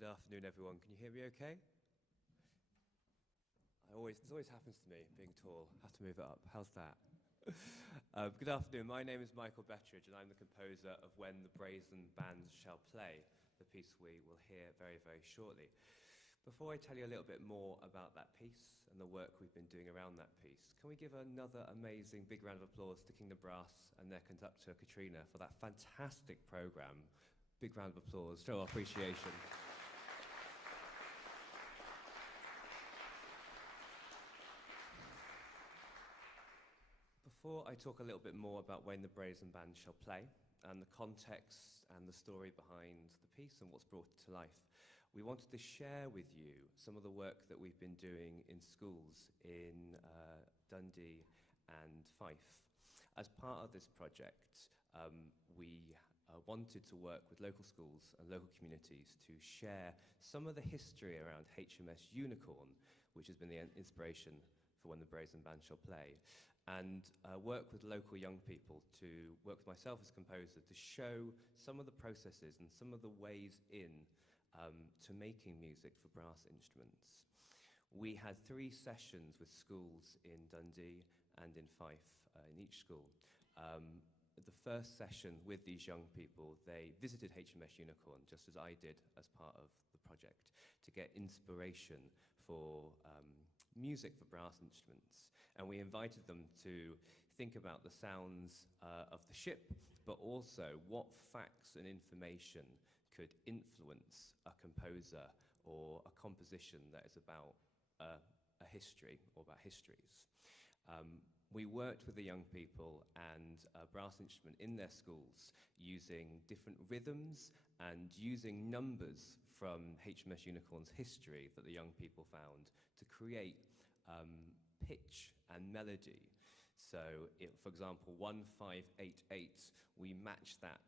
Good afternoon, everyone. Can you hear me okay? This always happens to me, being tall. I have to move it up. How's that? Good afternoon. My name is Michael Betteridge, and I'm the composer of When the Brazen Bands Shall Play, the piece we will hear very, very shortly. Before I tell you a little bit more about that piece and the work we've been doing around that piece, can we give another amazing big round of applause to Kingdom Brass and their conductor, Katrina, for that fantastic programme. Big round of applause, show our appreciation. Before I talk a little bit more about When the Brazen Band Shall Play and the context and the story behind the piece and what's brought it to life, we wanted to share with you some of the work that we've been doing in schools in Dundee and Fife. As part of this project, we wanted to work with local schools and local communities to share some of the history around HMS Unicorn, which has been the inspiration for When the Brazen Band Shall Play, and work with local young people, to work with myself as composer to show some of the processes and some of the ways in to making music for brass instruments. We had 3 sessions with schools in Dundee and in Fife, in each school. The first session with these young people, they visited HMS Unicorn, just as I did as part of the project, to get inspiration for music for brass instruments. And we invited them to think about the sounds of the ship, but also what facts and information could influence a composer or a composition that is about a history or about histories. We worked with the young people and a brass instrument in their schools using different rhythms and using numbers from HMS Unicorn's history that the young people found to create pitch and melody. So, for example, 1588, we matched that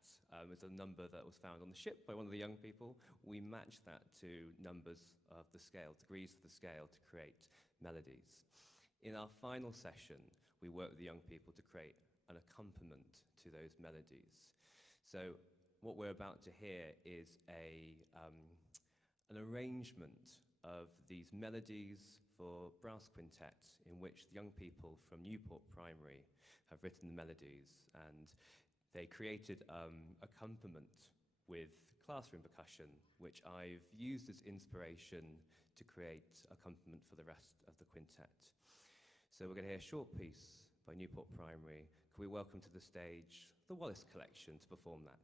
as a number that was found on the ship by one of the young people. We matched that to numbers of the scale, degrees of the scale, to create melodies. In our final session, we worked with the young people to create an accompaniment to those melodies. So what we're about to hear is an arrangement of these melodies for brass quintet, in which the young people from Newport Primary have written the melodies, and they created accompaniment with classroom percussion, which I've used as inspiration to create accompaniment for the rest of the quintet. So we're going to hear a short piece by Newport Primary. Can we welcome to the stage the Wallace Collection to perform that?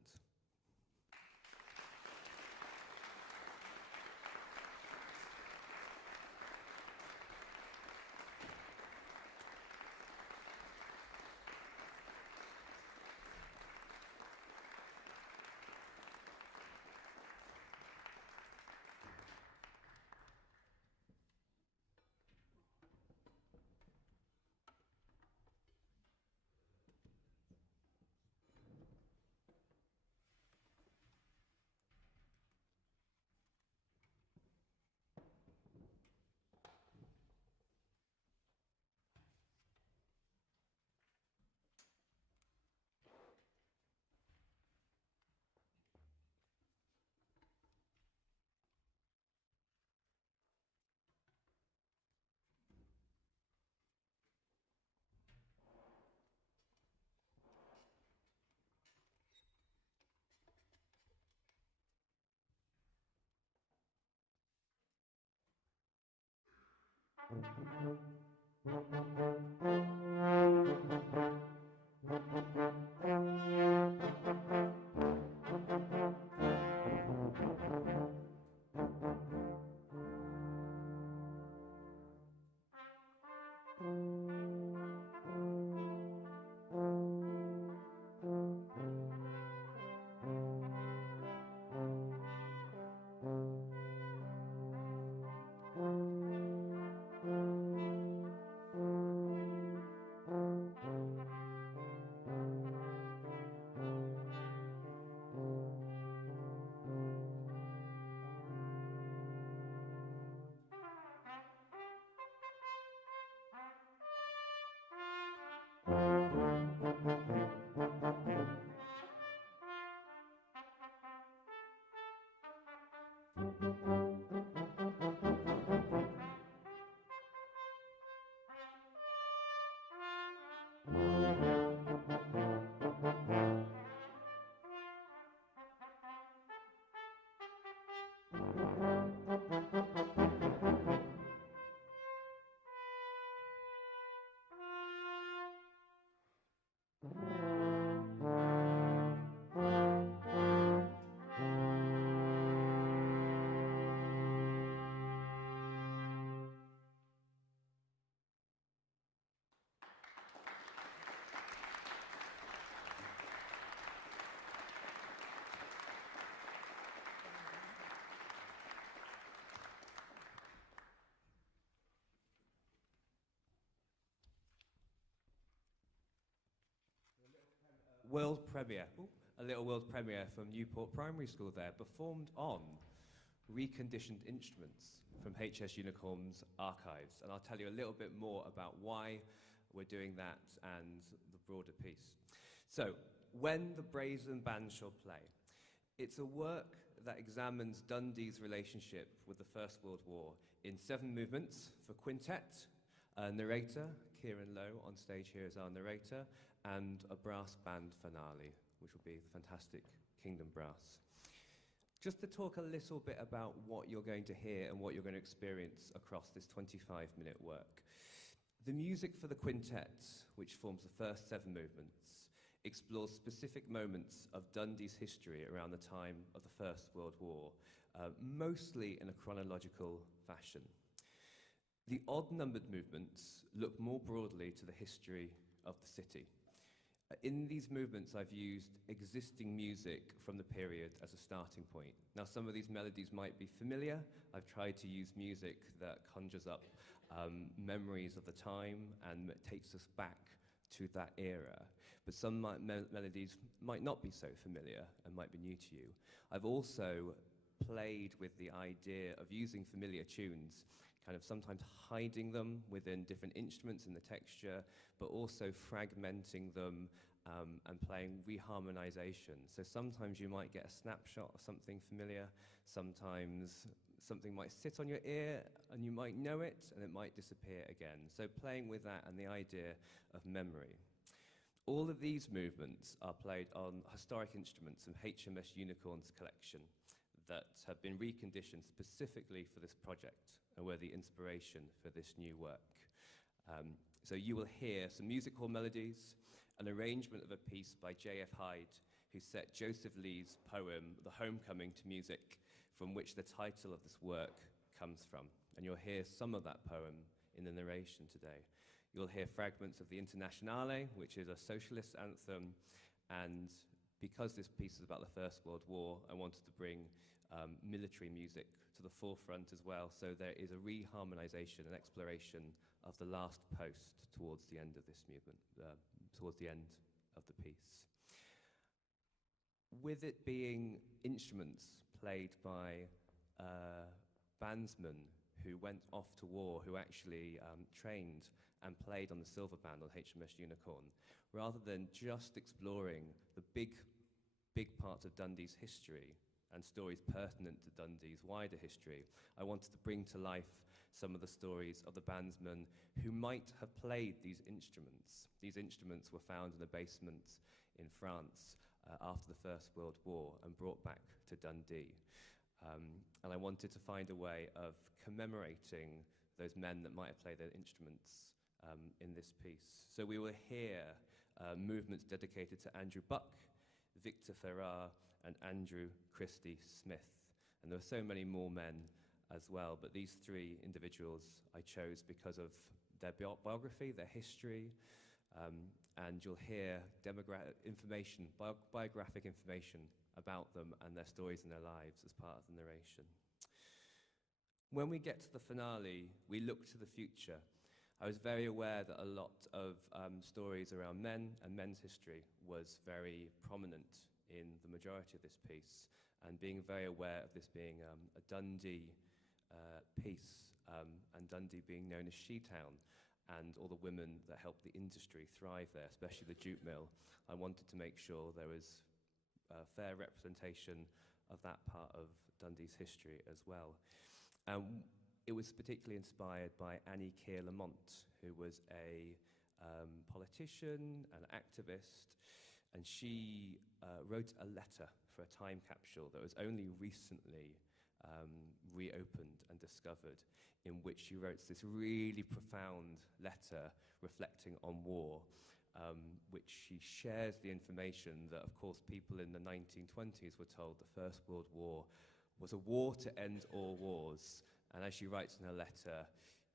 World premiere, a little world premiere from Newport Primary School there, performed on reconditioned instruments from HMS Unicorn's archives. And I'll tell you a little bit more about why we're doing that and the broader piece. So, When the Brazen Band Shall Play. It's a work that examines Dundee's relationship with the First World War in 7 movements for quintet, a narrator, Kieran Lowe on stage here is our narrator, and a brass band finale, which will be the fantastic Kingdom Brass. Just to talk a little bit about what you're going to hear and what you're going to experience across this 25-minute work. The music for the quintet, which forms the first 7 movements, explores specific moments of Dundee's history around the time of the First World War, mostly in a chronological fashion. The odd-numbered movements look more broadly to the history of the city. In these movements, I've used existing music from the period as a starting point. Now, some of these melodies might be familiar. I've tried to use music that conjures up memories of the time and takes us back to that era. But some melodies might not be so familiar and might be new to you. I've also played with the idea of using familiar tunes, kind of sometimes hiding them within different instruments in the texture, but also fragmenting them and playing reharmonization. So sometimes you might get a snapshot of something familiar, sometimes something might sit on your ear and you might know it and it might disappear again. So playing with that and the idea of memory. All of these movements are played on historic instruments from HMS Unicorn's collection that have been reconditioned specifically for this project and were the inspiration for this new work. So you will hear some music hall melodies, an arrangement of a piece by J.F. Hyde, who set Joseph Lee's poem, The Homecoming, to music, from which the title of this work comes from. And you'll hear some of that poem in the narration today. You'll hear fragments of the Internationale, which is a socialist anthem, and because this piece is about the First World War, I wanted to bring military music to the forefront as well, so there is a reharmonization and exploration of the last post towards the end of this movement, towards the end of the piece. With it being instruments played by bandsmen who went off to war, who actually trained and played on the silver band on HMS Unicorn, rather than just exploring the big parts of Dundee's history and stories pertinent to Dundee's wider history, I wanted to bring to life some of the stories of the bandsmen who might have played these instruments. These instruments were found in a basement in France after the First World War and brought back to Dundee. And I wanted to find a way of commemorating those men that might have played their instruments in this piece. So we will hear movements dedicated to Andrew Buck, Victor Ferrar, and Andrew Christie Smith. And there were so many more men as well, but these 3 individuals I chose because of their biography, their history, and you'll hear biographic information about them and their stories and their lives as part of the narration. When we get to the finale, we look to the future. I was very aware that a lot of stories around men and men's history was very prominent in the majority of this piece, and being very aware of this being a Dundee piece, and Dundee being known as She-Town, and all the women that helped the industry thrive there, especially the jute mill, I wanted to make sure there was a fair representation of that part of Dundee's history as well. It was particularly inspired by Annie Keir Lamont, who was a politician, an activist, and she wrote a letter for a time capsule that was only recently reopened and discovered, in which she wrote this really profound letter reflecting on war, which she shares the information that, of course, people in the 1920s were told the First World War was a war to end all wars. And as she writes in her letter,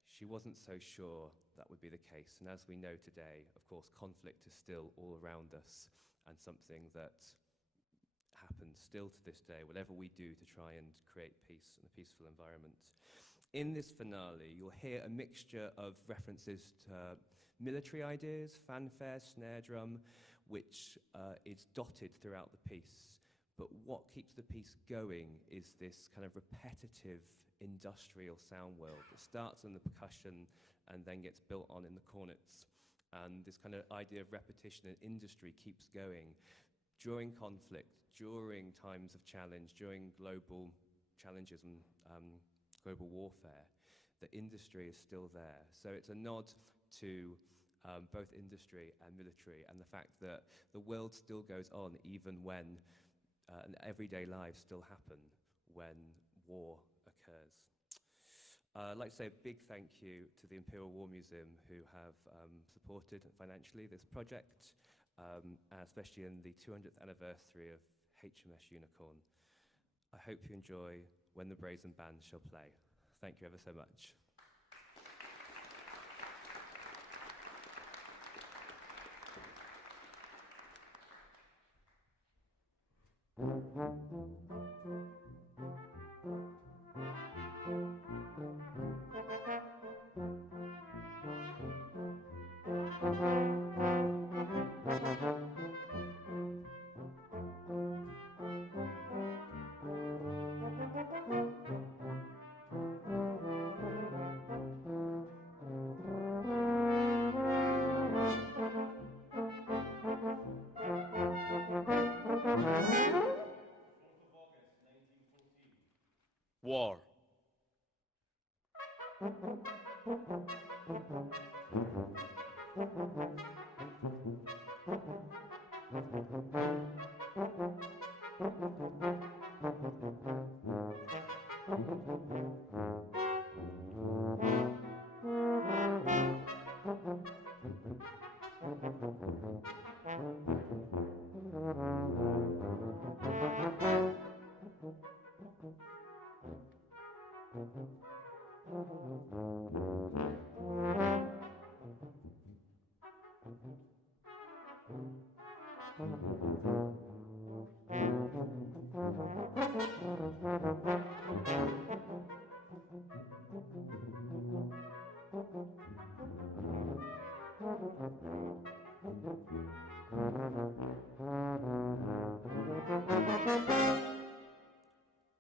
she wasn't so sure that would be the case. And as we know today, of course, conflict is still all around us and something that happens still to this day, whatever we do to try and create peace and a peaceful environment. In this finale, you'll hear a mixture of references to military ideas, fanfare, snare drum, which is dotted throughout the piece. But what keeps the piece going is this kind of repetitive industrial sound world that starts in the percussion and then gets built on in the cornets. And this kind of idea of repetition in industry keeps going. During conflict, during times of challenge, during global challenges and global warfare, the industry is still there. So it's a nod to both industry and military, and the fact that the world still goes on even when and everyday lives still happen when war occurs. I'd like to say a big thank you to the Imperial War Museum, who have supported financially this project, especially in the 200th anniversary of HMS Unicorn. I hope you enjoy When the Brazen Band Shall Play. Thank you ever so much. War.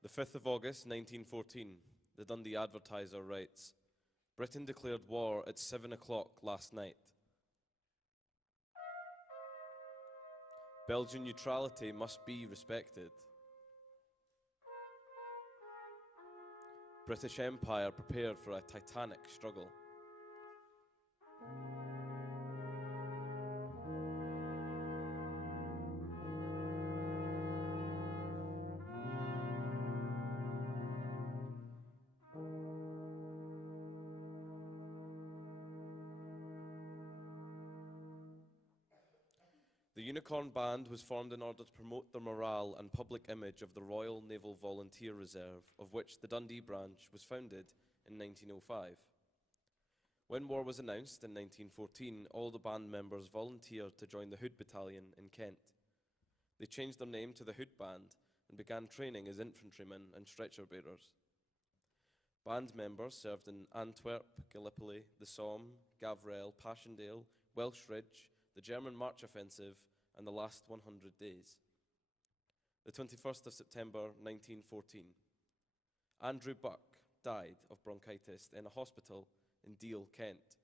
The 5th of August, 1914, the Dundee Advertiser writes, Britain declared war at 7 o'clock last night. Belgian neutrality must be respected. British Empire prepared for a titanic struggle. The Unicorn Band was formed in order to promote the morale and public image of the Royal Naval Volunteer Reserve, of which the Dundee branch was founded in 1905. When war was announced in 1914, all the band members volunteered to join the Hood Battalion in Kent. They changed their name to the Hood Band and began training as infantrymen and stretcher bearers. Band members served in Antwerp, Gallipoli, the Somme, Gavrelle, Passchendaele, Welsh Ridge, the German March Offensive, and the last 100 days. The 21st of September 1914. Andrew Buck died of bronchitis in a hospital in Deal, Kent,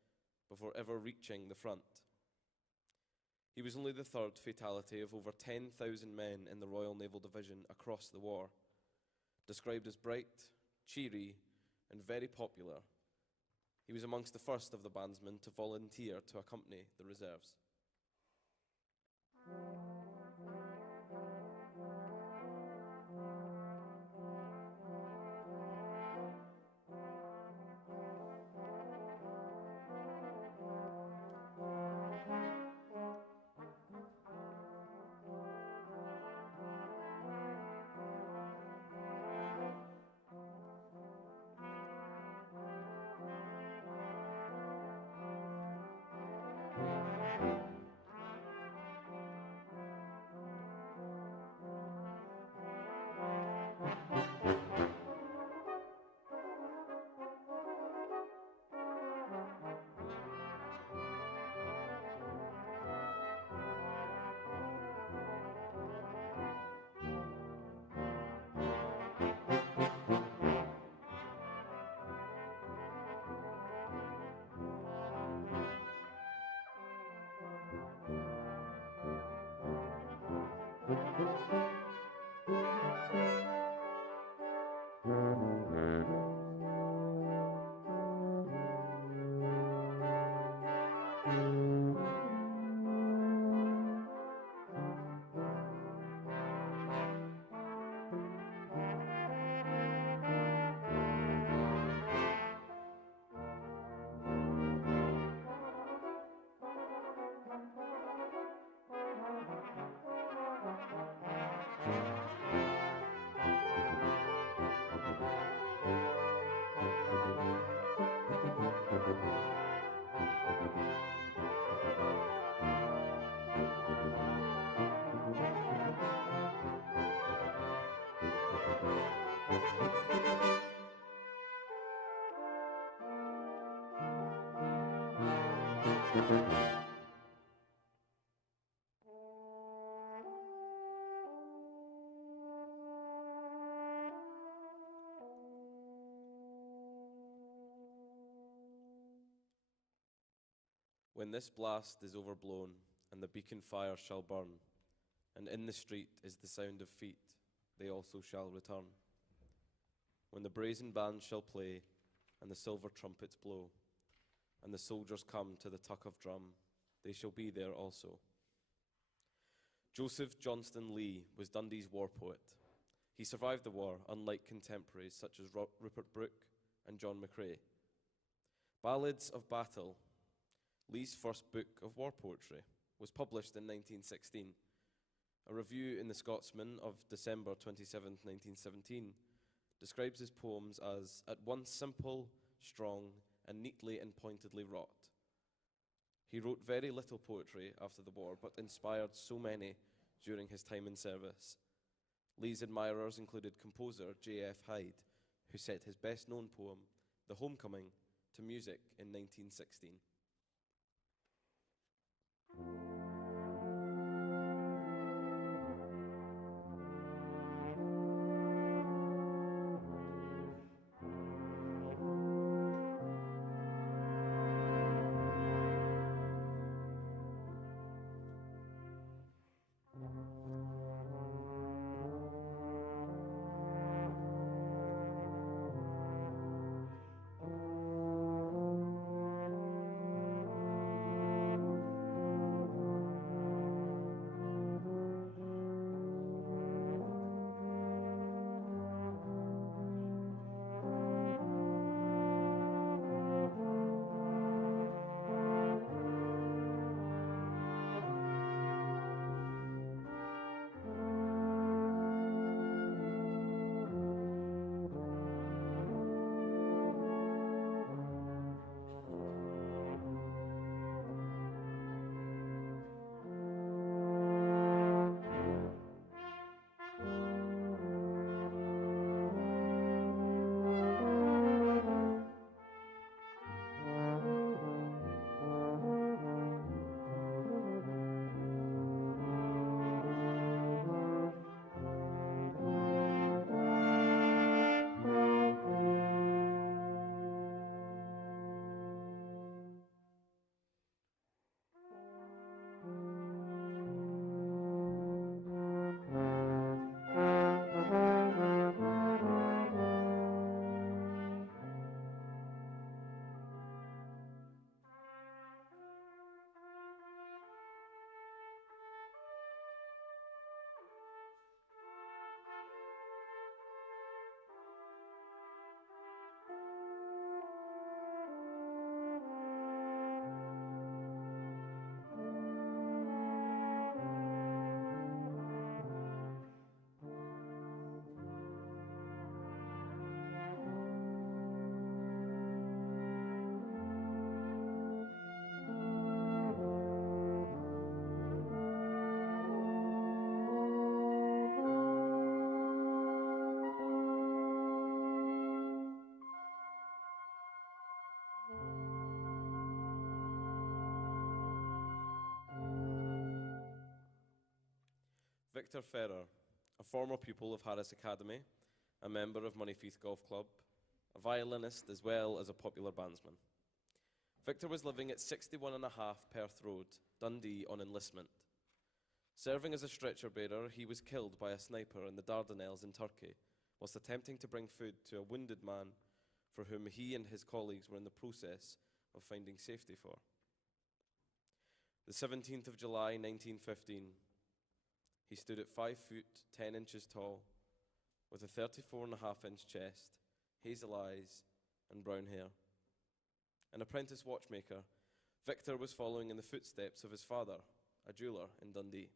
before ever reaching the front. He was only the third fatality of over 10,000 men in the Royal Naval Division across the war. described as bright, cheery, and very popular. He was amongst the first of the bandsmen to volunteer to accompany the reserves. When this blast is overblown, and the beacon fire shall burn, and in the street is the sound of feet, they also shall return. When the brazen band shall play, and the silver trumpets blow, and the soldiers come to the tuck of drum, they shall be there also. Joseph Johnston Lee was Dundee's war poet. He survived the war, unlike contemporaries such as Rupert Brooke and John McCrae. Ballads of Battle, Lee's first book of war poetry, was published in 1916. A review in the Scotsman of December 27, 1917, describes his poems as at once simple, strong, and neatly and pointedly wrought. He wrote very little poetry after the war, but inspired so many during his time in service. Lee's admirers included composer J.F. Hyde, who set his best-known poem, The Homecoming, to music in 1916. Victor Ferrer, a former pupil of Harris Academy, a member of Moneyfeith Golf Club, a violinist as well as a popular bandsman. Victor was living at 61.5 Perth Road, Dundee, on enlistment. Serving as a stretcher bearer, he was killed by a sniper in the Dardanelles in Turkey, whilst attempting to bring food to a wounded man for whom he and his colleagues were in the process of finding safety for. The 17th of July, 1915, he stood at 5 foot 10 inches tall, with a 34.5-inch chest, hazel eyes, and brown hair. An apprentice watchmaker, Victor was following in the footsteps of his father, a jeweller in Dundee.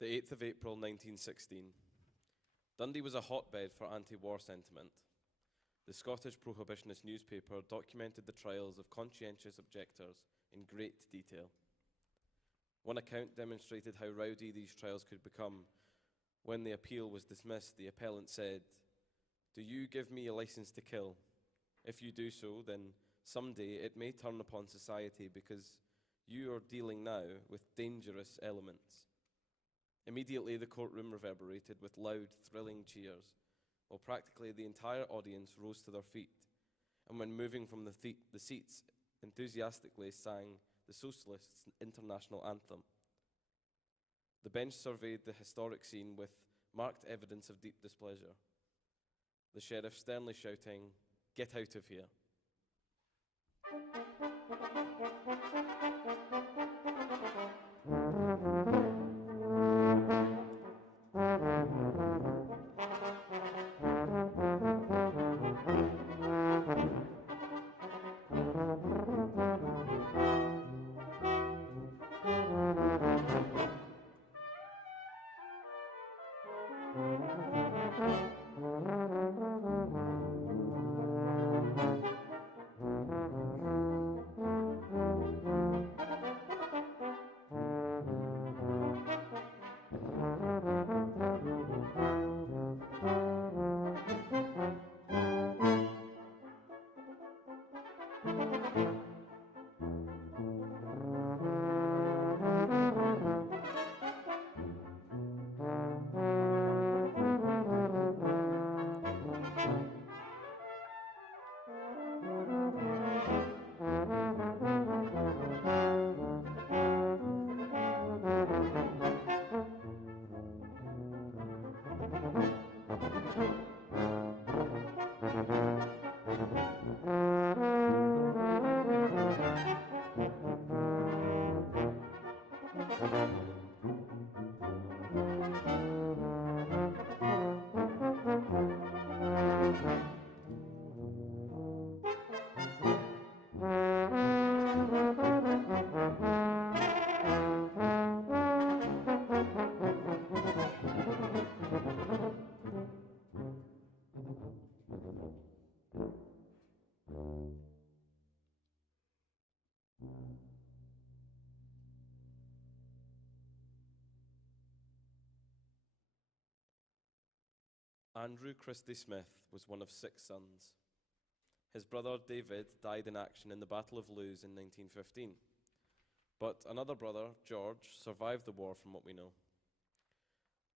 The 8th of April 1916. Dundee was a hotbed for anti-war sentiment. The Scottish Prohibitionist newspaper documented the trials of conscientious objectors in great detail. One account demonstrated how rowdy these trials could become. When the appeal was dismissed, the appellant said, "Do you give me a license to kill? If you do so, then someday it may turn upon society because you are dealing now with dangerous elements." Immediately, the courtroom reverberated with loud, thrilling cheers, while practically the entire audience rose to their feet, and when moving from the seats, enthusiastically sang the Socialists' International Anthem. The bench surveyed the historic scene with marked evidence of deep displeasure, the sheriff sternly shouting, "Get out of here." Andrew Christie Smith was one of 6 sons. His brother David died in action in the Battle of Lewes in 1915. But another brother, George, survived the war from what we know.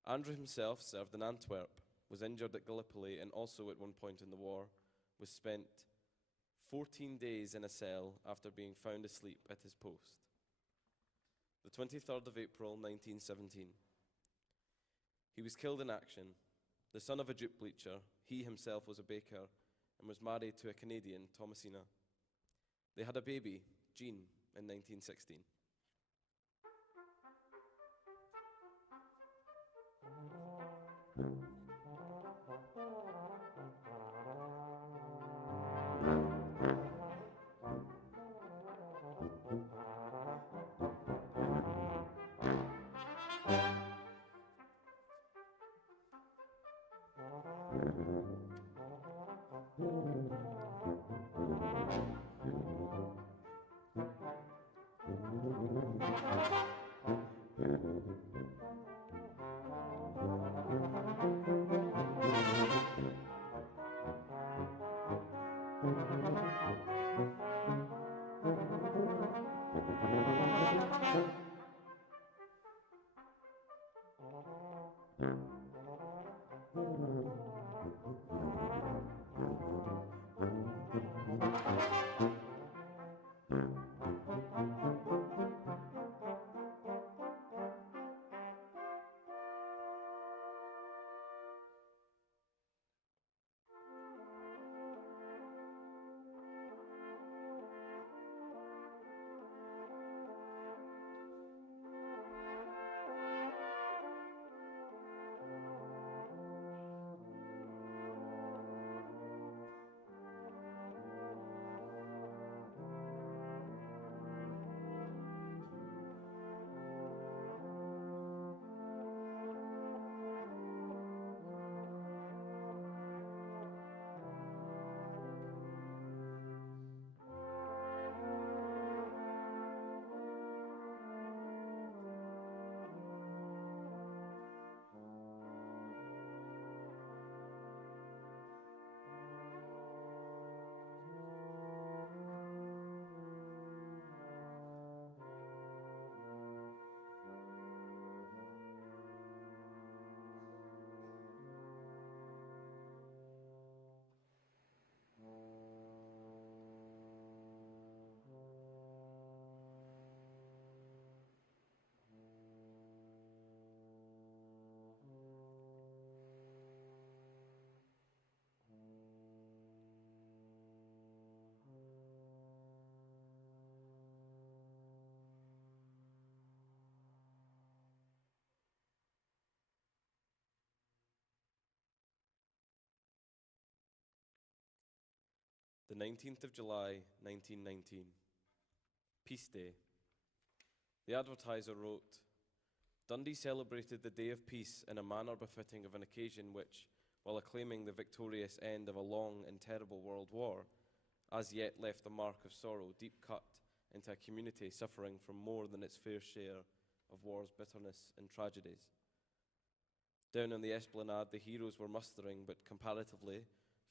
Andrew himself served in Antwerp, was injured at Gallipoli, and also at one point in the war was spent 14 days in a cell after being found asleep at his post. The 23rd of April, 1917. He was killed in action. The son of a jute bleacher, he himself was a baker and was married to a Canadian, Thomasina. They had a baby, Jean, in 1916. The 19th of July, 1919. Peace Day. The advertiser wrote, Dundee celebrated the Day of Peace in a manner befitting of an occasion which, while acclaiming the victorious end of a long and terrible world war, as yet left a mark of sorrow deep cut into a community suffering from more than its fair share of war's bitterness and tragedies. Down on the esplanade, the heroes were mustering, but comparatively,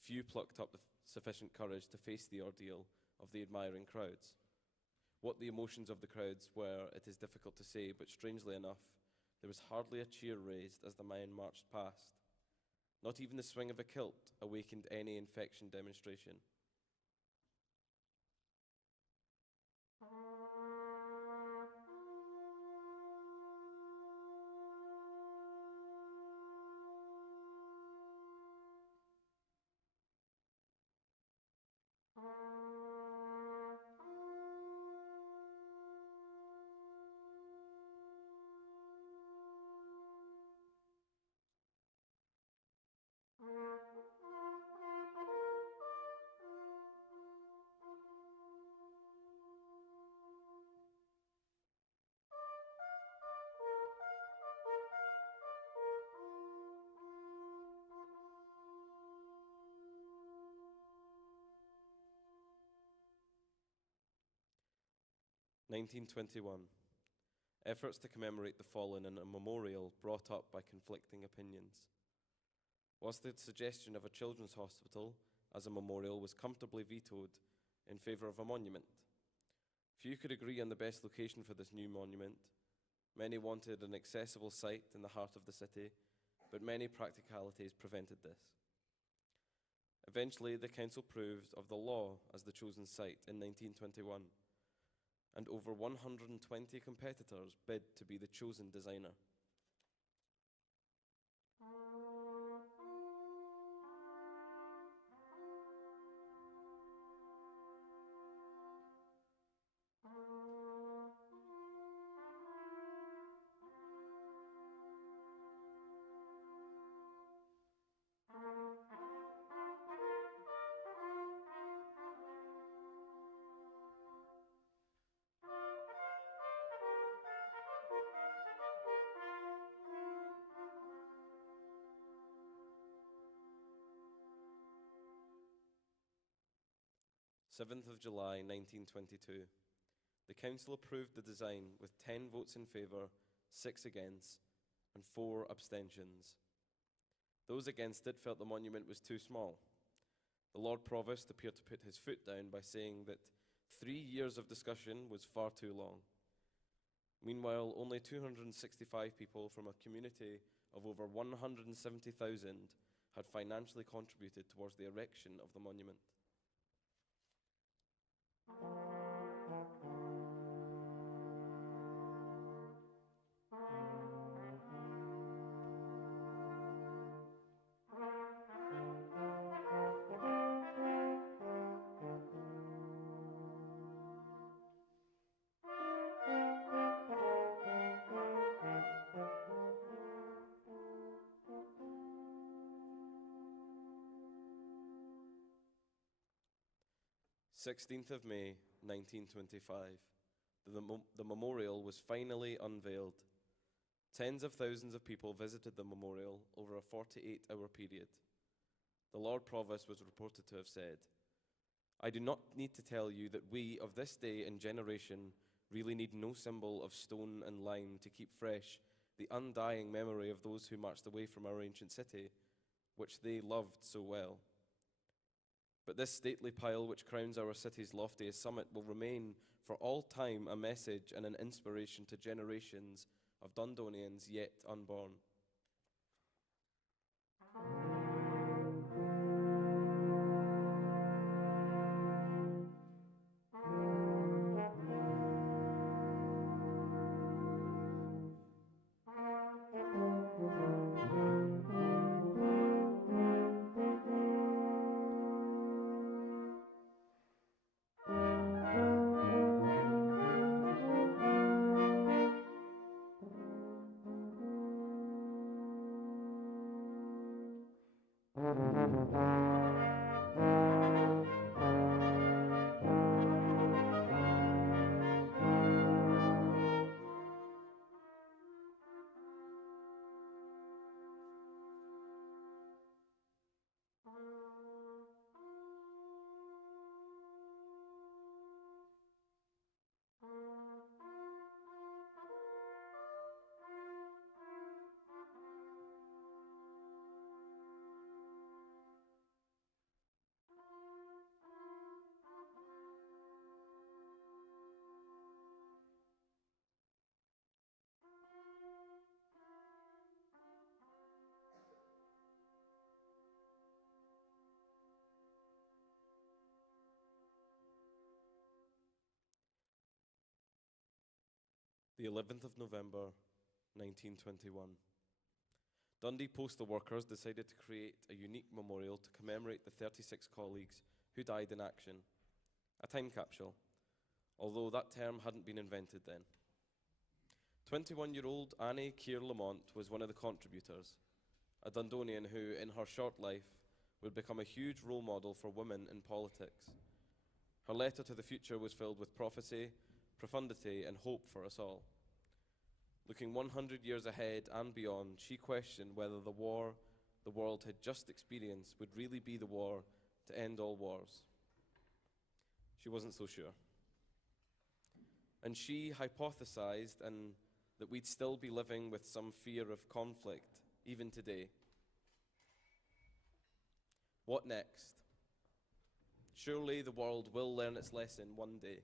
few plucked up the sufficient courage to face the ordeal of the admiring crowds. What the emotions of the crowds were, it is difficult to say, but strangely enough, there was hardly a cheer raised as the men marched past. Not even the swing of a kilt awakened any infection demonstration. (1921). Efforts to commemorate the fallen and a memorial brought up by conflicting opinions. whilst the suggestion of a children's hospital as a memorial was comfortably vetoed in favour of a monument. Few could agree on the best location for this new monument. Many wanted an accessible site in the heart of the city, but many practicalities prevented this. Eventually, the council approved of the law as the chosen site in 1921, and over 120 competitors bid to be the chosen designer. July 7th, 1922. The council approved the design with 10 votes in favour, 6 against, and 4 abstentions. Those against it felt the monument was too small. The Lord Provost appeared to put his foot down by saying that 3 years of discussion was far too long. Meanwhile, only 265 people from a community of over 170,000 had financially contributed towards the erection of the monument. May 16th, 1925. The memorial was finally unveiled. Tens of thousands of people visited the memorial over a 48-hour period. The Lord Provost was reported to have said, "I do not need to tell you that we of this day and generation really need no symbol of stone and lime to keep fresh the undying memory of those who marched away from our ancient city, which they loved so well. But this stately pile which crowns our city's loftiest summit will remain for all time a message and an inspiration to generations of Dundonians yet unborn." The 11th of November, 1921. Dundee postal workers decided to create a unique memorial to commemorate the 36 colleagues who died in action. A time capsule, although that term hadn't been invented then. 21-year-old Annie Keir-Lamont was one of the contributors, a Dundonian who, in her short life, would become a huge role model for women in politics. Her letter to the future was filled with prophecy, profundity, and hope for us all. Looking 100 years ahead and beyond, she questioned whether the war the world had just experienced would really be the war to end all wars. She wasn't so sure. And she hypothesized that we'd still be living with some fear of conflict, even today. What next? Surely the world will learn its lesson one day.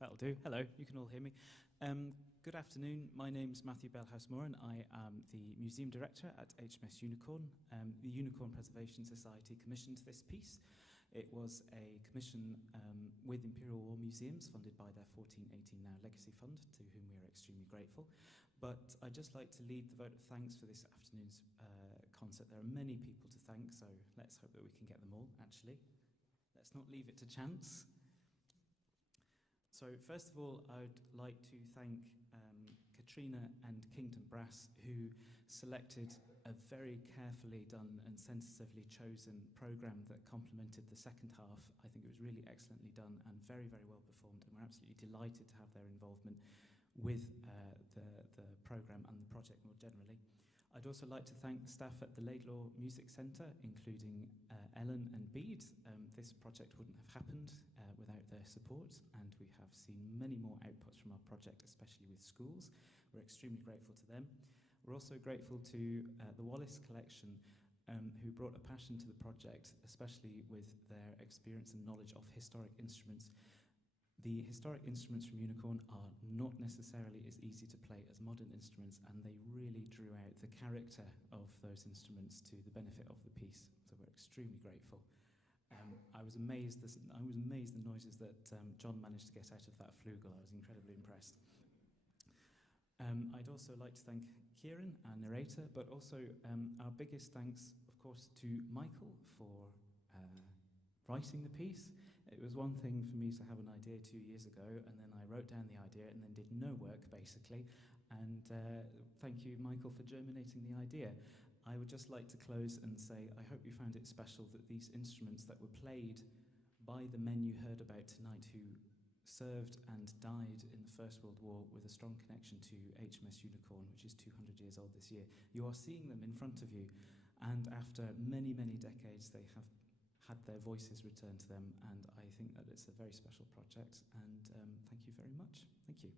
That'll do. Hello, you can all hear me. Good afternoon. My name's Matthew Bellhouse-Moore, and I am the Museum Director at HMS Unicorn. The Unicorn Preservation Society commissioned this piece. It was a commission with Imperial War Museums, funded by their 1418 Now Legacy Fund, to whom we are extremely grateful. But I'd just like to lead the vote of thanks for this afternoon's concert. There are many people to thank, so let's hope that we can get them all, actually. Let's not leave it to chance. So first of all, I'd like to thank Katrina and Kingdom Brass, who selected a very carefully done and sensitively chosen programme that complemented the second half. I think it was really excellently done and very, very well performed, and we're absolutely delighted to have their involvement with the programme and the project more generally. I'd also like to thank the staff at the Laidlaw Music Centre, including Ellen and Bede. This project wouldn't have happened without their support, and we have seen many more outputs from our project, especially with schools. We're extremely grateful to them. We're also grateful to the Wallace Collection, who brought a passion to the project, especially with their experience and knowledge of historic instruments. The historic instruments from Unicorn are not necessarily as easy to play as modern instruments, and they really drew out the character of those instruments to the benefit of the piece. So we're extremely grateful. I was amazed the noises that John managed to get out of that flugel. I was incredibly impressed. I'd also like to thank Kieran, our narrator, but also our biggest thanks, of course, to Michael for writing the piece. It was one thing for me to have an idea 2 years ago, and then I wrote down the idea and then did no work, basically. And thank you, Michael, for germinating the idea. I would just like to close and say I hope you found it special that these instruments that were played by the men you heard about tonight who served and died in the First World War with a strong connection to HMS Unicorn, which is 200 years old this year. You are seeing them in front of you, and after many, many decades, they have had their voices returned to them, and I think that it's a very special project, and thank you very much. Thank you.